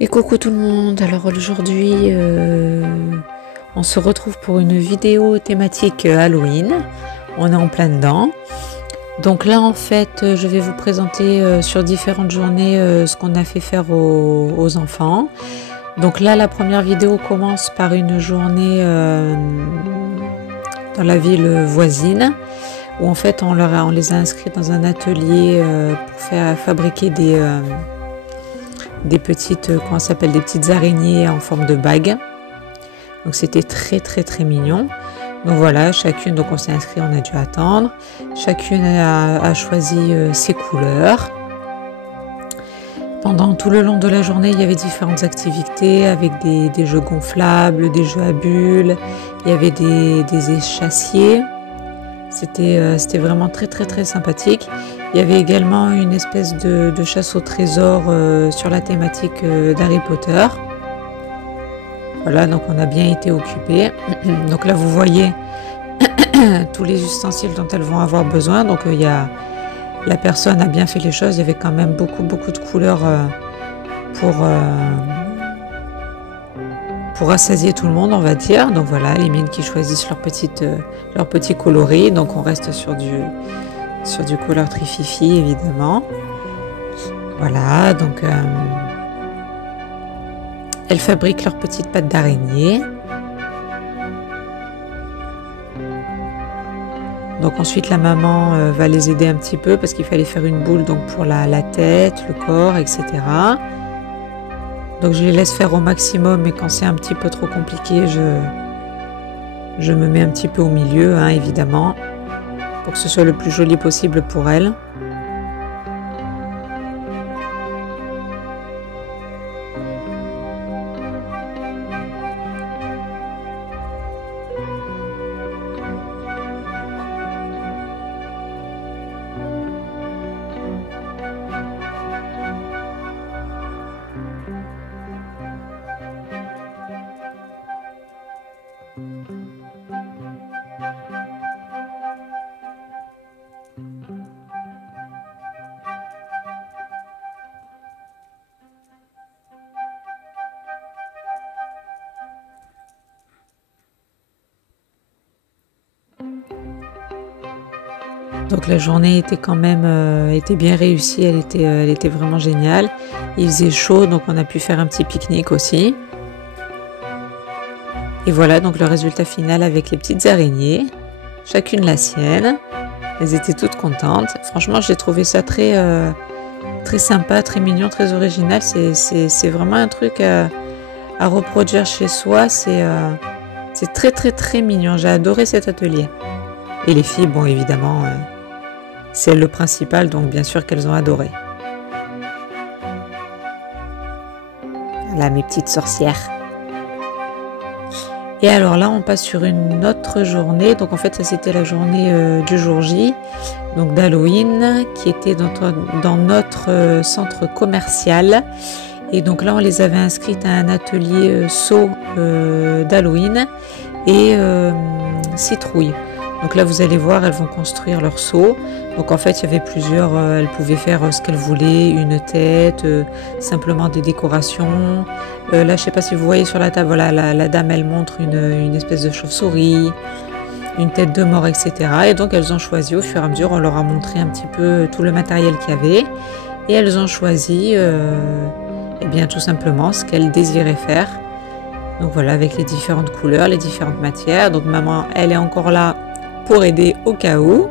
Et coucou tout le monde, alors aujourd'hui on se retrouve pour une vidéo thématique Halloween, on est en plein dedans. Donc là en fait je vais vous présenter sur différentes journées ce qu'on a fait faire aux enfants. Donc là la première vidéo commence par une journée dans la ville voisine où en fait on les a inscrits dans un atelier pour faire fabriquer des petites, comment ça s'appelle, des petites araignées en forme de bague. Donc c'était très mignon. Donc voilà, chacune, donc on s'est inscrit, on a dû attendre. Chacune a choisi ses couleurs. Pendant tout le long de la journée, il y avait différentes activités avec des jeux gonflables, des jeux à bulles, il y avait des échassiers. C'était vraiment très sympathique. Il y avait également une espèce de chasse au trésor sur la thématique d'Harry Potter. Voilà, donc on a bien été occupés. Donc là, vous voyez tous les ustensiles dont elles vont avoir besoin. Donc la personne a bien fait les choses. Il y avait quand même beaucoup de couleurs pour rassasier tout le monde, on va dire. Donc voilà, les mines qui choisissent leur petit coloris. Donc on reste sur du couleur Trififi, évidemment. Voilà, donc elles fabriquent leurs petites pattes d'araignée. Donc ensuite la maman va les aider un petit peu parce qu'il fallait faire une boule donc pour la tête, le corps, etc. Donc je les laisse faire au maximum, mais quand c'est un petit peu trop compliqué, je me mets un petit peu au milieu, hein, évidemment, pour que ce soit le plus joli possible pour elles. Donc la journée était quand même était bien réussie, elle était vraiment géniale. Il faisait chaud, donc on a pu faire un petit pique-nique aussi. Et voilà donc le résultat final avec les petites araignées, chacune la sienne. Elles étaient toutes contentes. Franchement, j'ai trouvé ça très sympa, très mignon, très original. C'est vraiment un truc à reproduire chez soi. C'est très mignon. J'ai adoré cet atelier. Et les filles, bon évidemment, c'est le principal, donc bien sûr qu'elles ont adoré. Voilà mes petites sorcières. Et alors là, on passe sur une autre journée. Donc en fait, ça c'était la journée du jour J, donc d'Halloween, qui était dans notre centre commercial. Et donc là, on les avait inscrites à un atelier seau d'Halloween et citrouille. Donc là, vous allez voir, elles vont construire leur seau. Donc en fait, il y avait plusieurs, elles pouvaient faire ce qu'elles voulaient, une tête, simplement des décorations. Là, je ne sais pas si vous voyez sur la table, voilà, la dame, elle montre une espèce de chauve-souris, une tête de mort, etc. Et donc, elles ont choisi au fur et à mesure, on leur a montré un petit peu tout le matériel qu'il y avait. Et elles ont choisi, eh bien, tout simplement, ce qu'elles désiraient faire. Donc voilà, avec les différentes couleurs, les différentes matières. Donc maman, elle est encore là pour aider au cas où.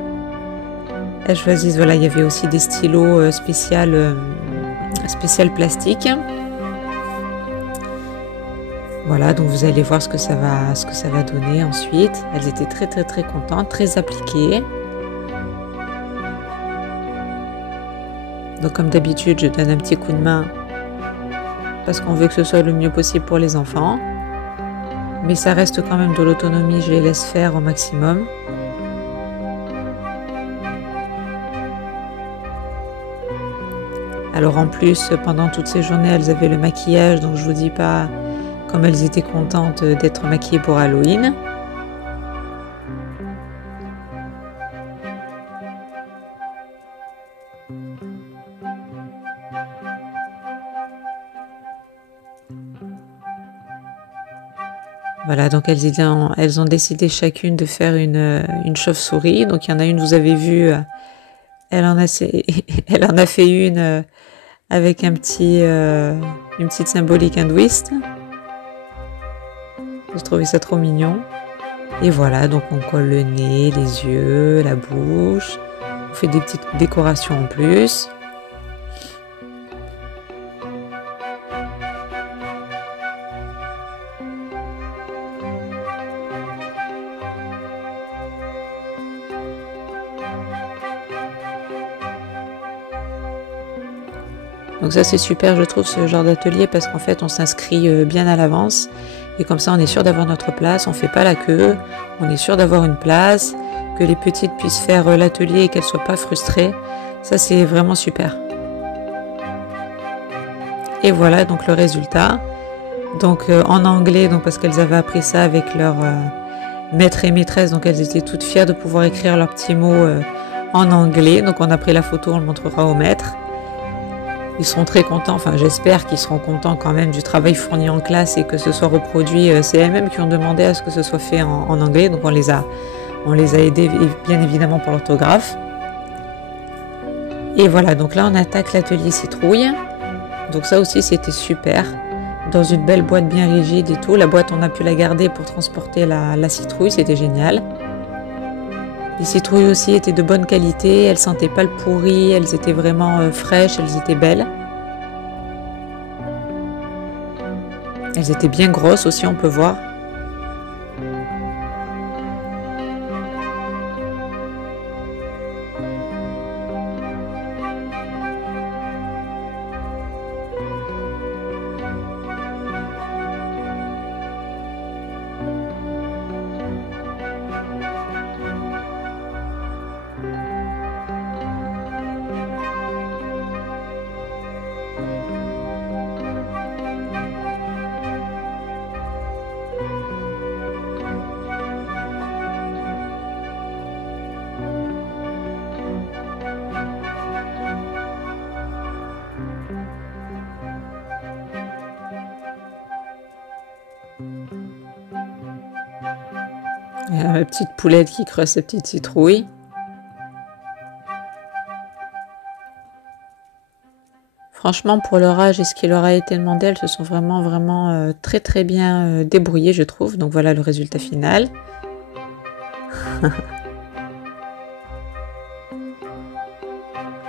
Elles choisissent, voilà, il y avait aussi des stylos spécial plastique. Voilà, donc vous allez voir ce que ça va donner ensuite. Elles étaient très contentes, très appliquées. Donc comme d'habitude, je donne un petit coup de main parce qu'on veut que ce soit le mieux possible pour les enfants. Mais ça reste quand même de l'autonomie, je les laisse faire au maximum. Alors en plus, pendant toutes ces journées, elles avaient le maquillage, donc je vous dis pas comme elles étaient contentes d'être maquillées pour Halloween. Voilà, donc elles ont décidé chacune de faire une chauve-souris. Donc il y en a une, vous avez vu, elle en a fait une avec une petite symbolique hindouiste. Je trouvais ça trop mignon. Et voilà, donc on colle le nez, les yeux, la bouche. On fait des petites décorations en plus. Donc ça c'est super, je trouve, ce genre d'atelier parce qu'en fait on s'inscrit bien à l'avance et comme ça on est sûr d'avoir notre place, on fait pas la queue, on est sûr d'avoir une place, que les petites puissent faire l'atelier et qu'elles soient pas frustrées. Ça c'est vraiment super. Et voilà donc le résultat. Donc en anglais, donc parce qu'elles avaient appris ça avec leur maître et maîtresse, donc elles étaient toutes fières de pouvoir écrire leurs petits mots en anglais. Donc on a pris la photo, on le montrera au maître. Ils seront très contents, enfin j'espère qu'ils seront contents quand même du travail fourni en classe et que ce soit reproduit. C'est elles-mêmes qui ont demandé à ce que ce soit fait en anglais, donc on les a aidés bien évidemment pour l'orthographe. Et voilà, donc là on attaque l'atelier citrouille. Donc ça aussi c'était super, dans une belle boîte bien rigide et tout. La boîte on a pu la garder pour transporter la citrouille, c'était génial. Les citrouilles aussi étaient de bonne qualité, elles sentaient pas le pourri, elles étaient vraiment fraîches, elles étaient belles. Elles étaient bien grosses aussi, on peut voir. La petite poulette qui creuse ses petites citrouilles. Franchement, pour leur âge et ce qui leur a été demandé, elles se sont vraiment très très bien débrouillées, je trouve. Donc voilà le résultat final.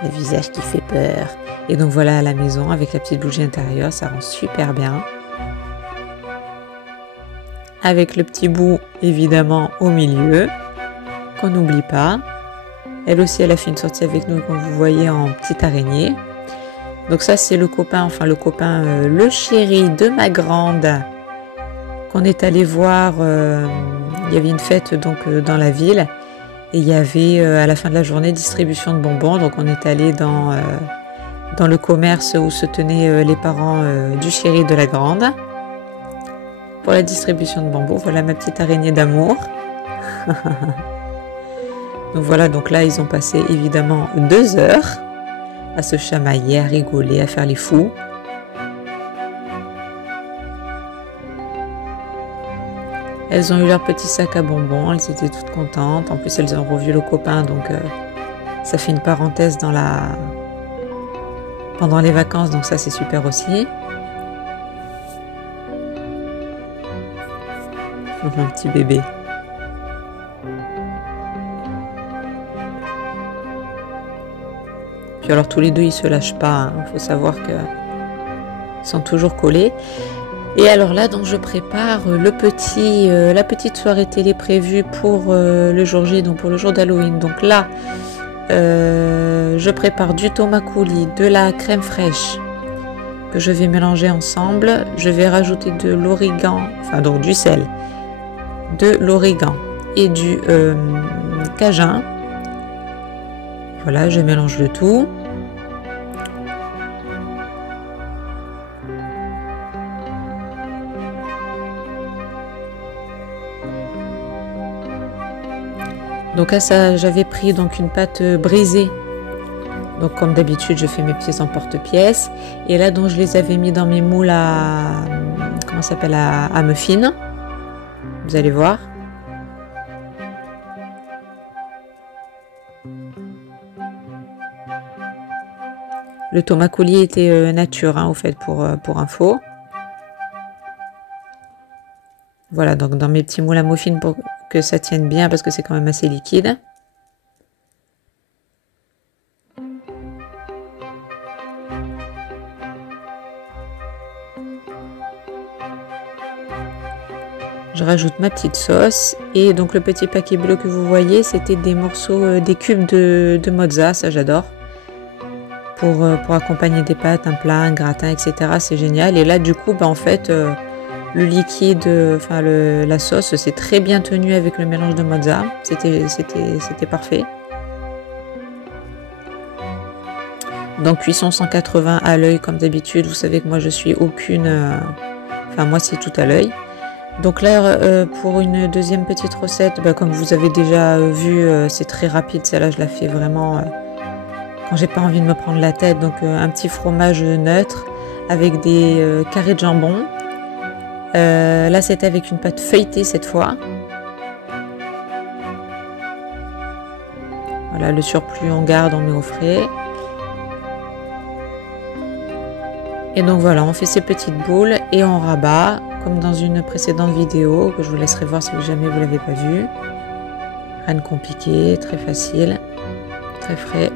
Le visage qui fait peur. Et donc voilà à la maison avec la petite bougie intérieure, ça rend super bien. Avec le petit bout évidemment au milieu, qu'on n'oublie pas. Elle aussi, elle a fait une sortie avec nous, comme vous voyez, en petite araignée. Donc ça, c'est le copain, le chéri de ma grande, qu'on est allé voir. Il y avait une fête donc dans la ville, et il y avait à la fin de la journée distribution de bonbons. Donc on est allé dans le commerce où se tenaient les parents du chéri de la grande. Pour la distribution de bonbons, voilà ma petite araignée d'amour. Donc voilà, donc là ils ont passé évidemment 2 heures à se chamailler, à rigoler, à faire les fous. Elles ont eu leur petit sac à bonbons, elles étaient toutes contentes. En plus elles ont revu le copain, donc ça fait une parenthèse pendant les vacances, donc ça c'est super aussi. Un petit bébé. Puis alors tous les deux ils se lâchent pas, faut savoir que ils sont toujours collés. Et alors là donc je prépare la petite soirée télé prévue pour le jour J, donc pour le jour d'Halloween. Donc là je prépare du tomate coulis, de la crème fraîche que je vais mélanger ensemble. Je vais rajouter de l'origan, enfin donc du sel, de l'origan et du cajun. Voilà, je mélange le tout. Donc à ça, j'avais pris donc une pâte brisée. Donc comme d'habitude, je fais mes pièces en porte-pièces. Et là, donc je les avais mis dans mes moules à muffins. vous allez voir. Le Thomas Collier était nature, hein, au fait, pour info. Voilà, donc dans mes petits moules à muffins pour que ça tienne bien, parce que c'est quand même assez liquide. Je rajoute ma petite sauce et donc le petit paquet bleu que vous voyez, c'était des morceaux, des cubes de mozza, ça j'adore. Pour accompagner des pâtes, un plat, un gratin, etc. C'est génial. Et là du coup, bah, en fait, le liquide, enfin la sauce, c'est très bien tenu avec le mélange de mozza. C'était parfait. Donc cuisson 180 à l'œil comme d'habitude. Vous savez que moi je suis aucune, enfin moi c'est tout à l'œil. Donc là, pour une deuxième petite recette, bah, comme vous avez déjà vu, c'est très rapide. Celle-là, je la fais vraiment quand j'ai pas envie de me prendre la tête. Donc un petit fromage neutre avec des carrés de jambon. Là, c'était avec une pâte feuilletée cette fois. Voilà, le surplus on garde, on met au frais. Et donc voilà, on fait ces petites boules et on rabat. Comme dans une précédente vidéo, que je vous laisserai voir si jamais vous ne l'avez pas vue. Rien de compliqué, très facile, très frais.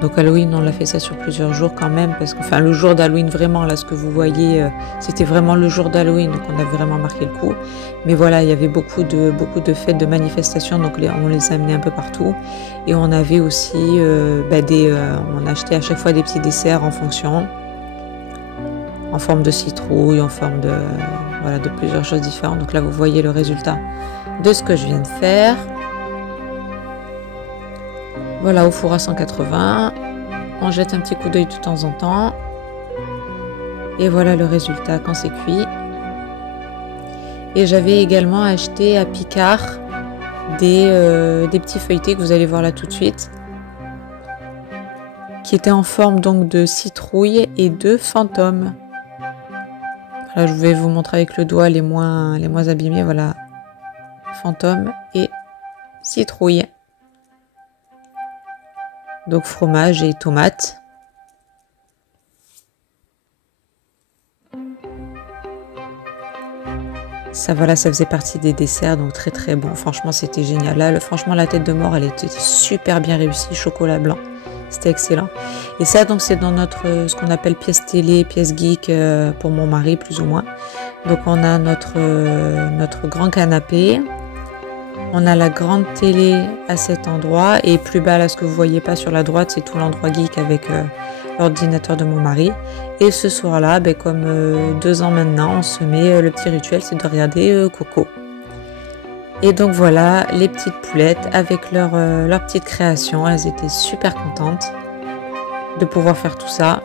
Donc Halloween, on l'a fait ça sur plusieurs jours quand même, parce que, enfin, le jour d'Halloween vraiment, là, ce que vous voyez, c'était vraiment le jour d'Halloween, donc on a vraiment marqué le coup. Mais voilà, il y avait beaucoup de fêtes, de manifestations, donc on les a amenés un peu partout. Et on avait aussi, on achetait à chaque fois des petits desserts en fonction, en forme de citrouille, en forme de, voilà, de plusieurs choses différentes. Donc là, vous voyez le résultat de ce que je viens de faire. Voilà, au four à 180, on jette un petit coup d'œil de temps en temps. Et voilà le résultat quand c'est cuit. Et j'avais également acheté à Picard des petits feuilletés que vous allez voir là tout de suite. Qui étaient en forme donc de citrouille et de fantôme. Là, je vais vous montrer avec le doigt les moins abîmés. Voilà, fantôme et citrouille. Donc fromage et tomates. Ça voilà, ça faisait partie des desserts, donc très très bon. Franchement, c'était génial. Là, franchement, la tête de mort, elle était super bien réussie. Chocolat blanc, c'était excellent. Et ça, donc, c'est dans notre ce qu'on appelle pièce télé, pièce geek pour mon mari, plus ou moins. Donc, on a notre grand canapé. On a la grande télé à cet endroit et plus bas là, ce que vous voyez pas sur la droite, c'est tout l'endroit geek avec l'ordinateur de mon mari. Et ce soir-là, comme 2 ans maintenant, on se met le petit rituel, c'est de regarder Coco. Et donc voilà, les petites poulettes avec leur petite création, elles étaient super contentes de pouvoir faire tout ça.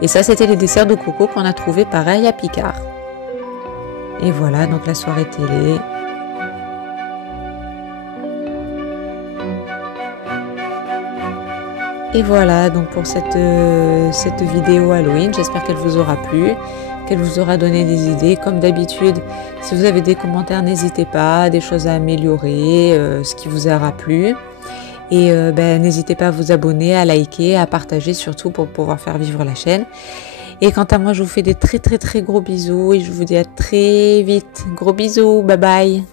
Et ça, c'était les desserts de Coco qu'on a trouvé pareil à Picard. Et voilà, donc la soirée télé. Et voilà, donc pour cette vidéo Halloween, j'espère qu'elle vous aura plu, qu'elle vous aura donné des idées. Comme d'habitude, si vous avez des commentaires, n'hésitez pas, des choses à améliorer, ce qui vous aura plu. Et n'hésitez pas à vous abonner, à liker, à partager surtout pour pouvoir faire vivre la chaîne. Et quant à moi, je vous fais des très très très gros bisous et je vous dis à très vite. Gros bisous, bye bye.